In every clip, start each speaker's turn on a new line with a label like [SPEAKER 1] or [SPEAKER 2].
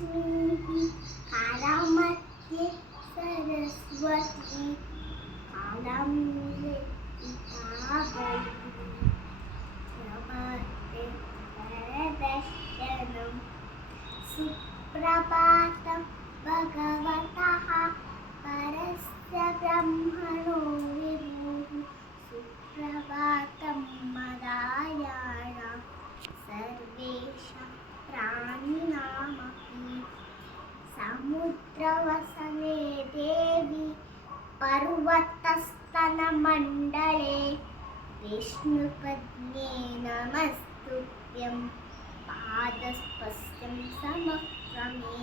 [SPEAKER 1] लक्ष्मीः कालामध्ये सरस्वती कालमूले पितावली नमस्ते वरदर्शनं सुप्रभातं भगवतः परस्य ब्रह्मणो विभुः सुप्रभातं पर्वतस्तनमण्डले विष्णुपत्न्ये नमस्तुभ्यं पादस्पस्यं समक्रमे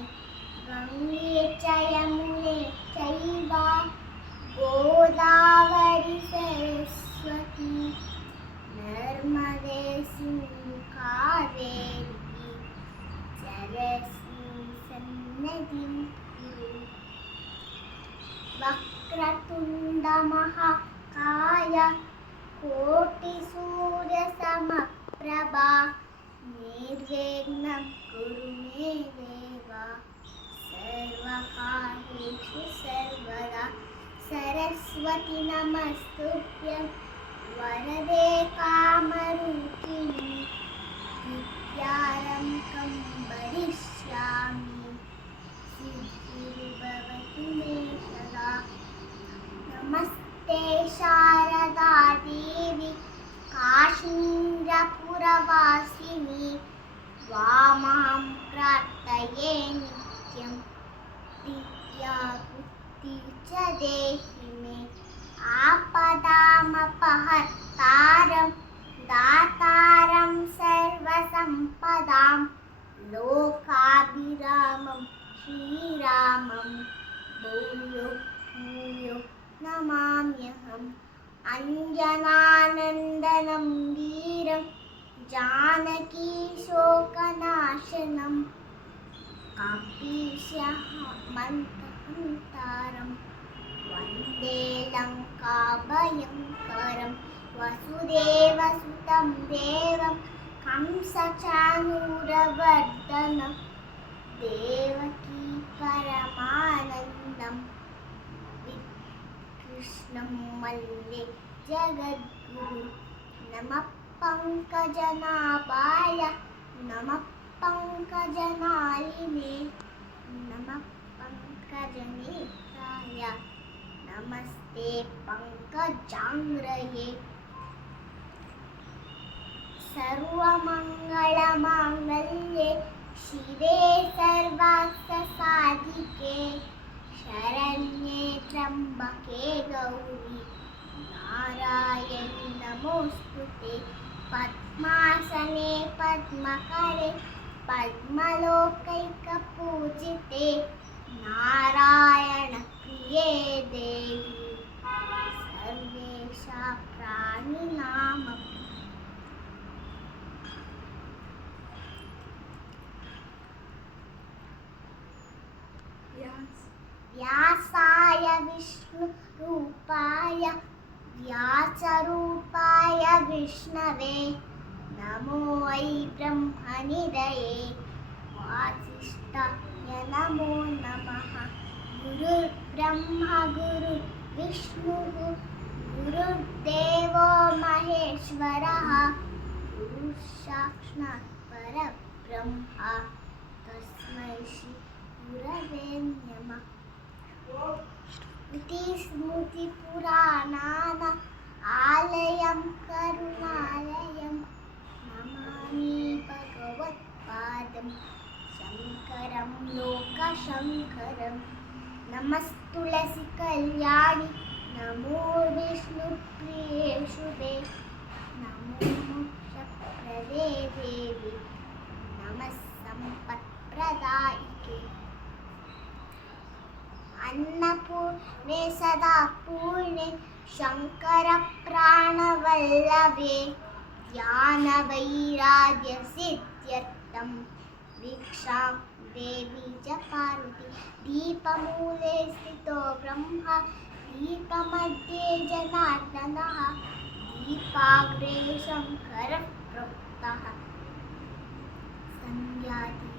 [SPEAKER 1] गङ्गे च यमुने चैव गोदावरि सरस्वती वक्रतुण्डमहाकाय कोटिसूर्यसमप्रभा। निर्विघ्नं कुरु मे देव। सर्वकार्येषु सर्वदा सरस्वती नमस्तुभ्यं। वरदे कामरूपिणि विद्यारम्भं वदिष्यामि काश्मीरपुरवासिनी वामां प्रार्थये नित्यं विद्या बुद्धि च देहि मे आपदामपहर्तारं दातारं सर्वसम्पदां लोकाभिरामं श्रीरामं भूयो भूयो नमाम्यहम् अञ्जनानन्दनं वीरं जानकीशोकनाशनं कपीशमन्तहन्तारं वन्दे लङ्काभयङ्करं वसुदेवसुतं देवं कंसचानूरवर्धनं देवकी परमानन्दम् कृष्णं वन्दे जगद्गुरु नमः पङ्कजनाभाय नमः पङ्कजनालिने नमः पङ्कजनेत्राय नमस्ते पङ्कजाङ्ग्रये सर्वमङ्गलमाङ्गल्ये शिवे सर्वार्थसाधिके। शरण्ये त्र्यम्बके गौरी। नारायणि పద్మకరే పద్మలోకైక పూజితే నారాయణ ప్రియే దేవి. సర్వేష ప్రాణినామ వ్యాసాయ విష్ణు రూపాయ వ్యాసరూపాయ విష్ణవే. नमो वै ब्रह्मनिदये वासिष्ठाय नमो। नमः गुरुर्ब्रह्मा गुरुर्विष्णुः गुरुर्देवो महेश्वरः। गुरुसाक्षात् परब्रह्मा। तस्मै श्री गुरवे नमः। इति स्मृतिपुराणान आलयं करुणालयं नमामि भगवत्पादं शङ्करं लोकशङ्करं नमस्तुलसिकल्याणि नमो विष्णुप्रिये शुभे नमो मोक्षप्रदे देवी नमः सम्पत्प्रदायिके अन्नपूर्णे सदा पूर्णे शङ्करप्राणवल्लभे ध्यानवैराग्यसिद्ध्यर्थं वीक्षां देवी च पार्वती। दीपमूले स्थितो ब्रह्मा दीपमध्ये जनार्दनः दीपाग्रे शङ्करः प्रोक्तः। सन्ध्यादि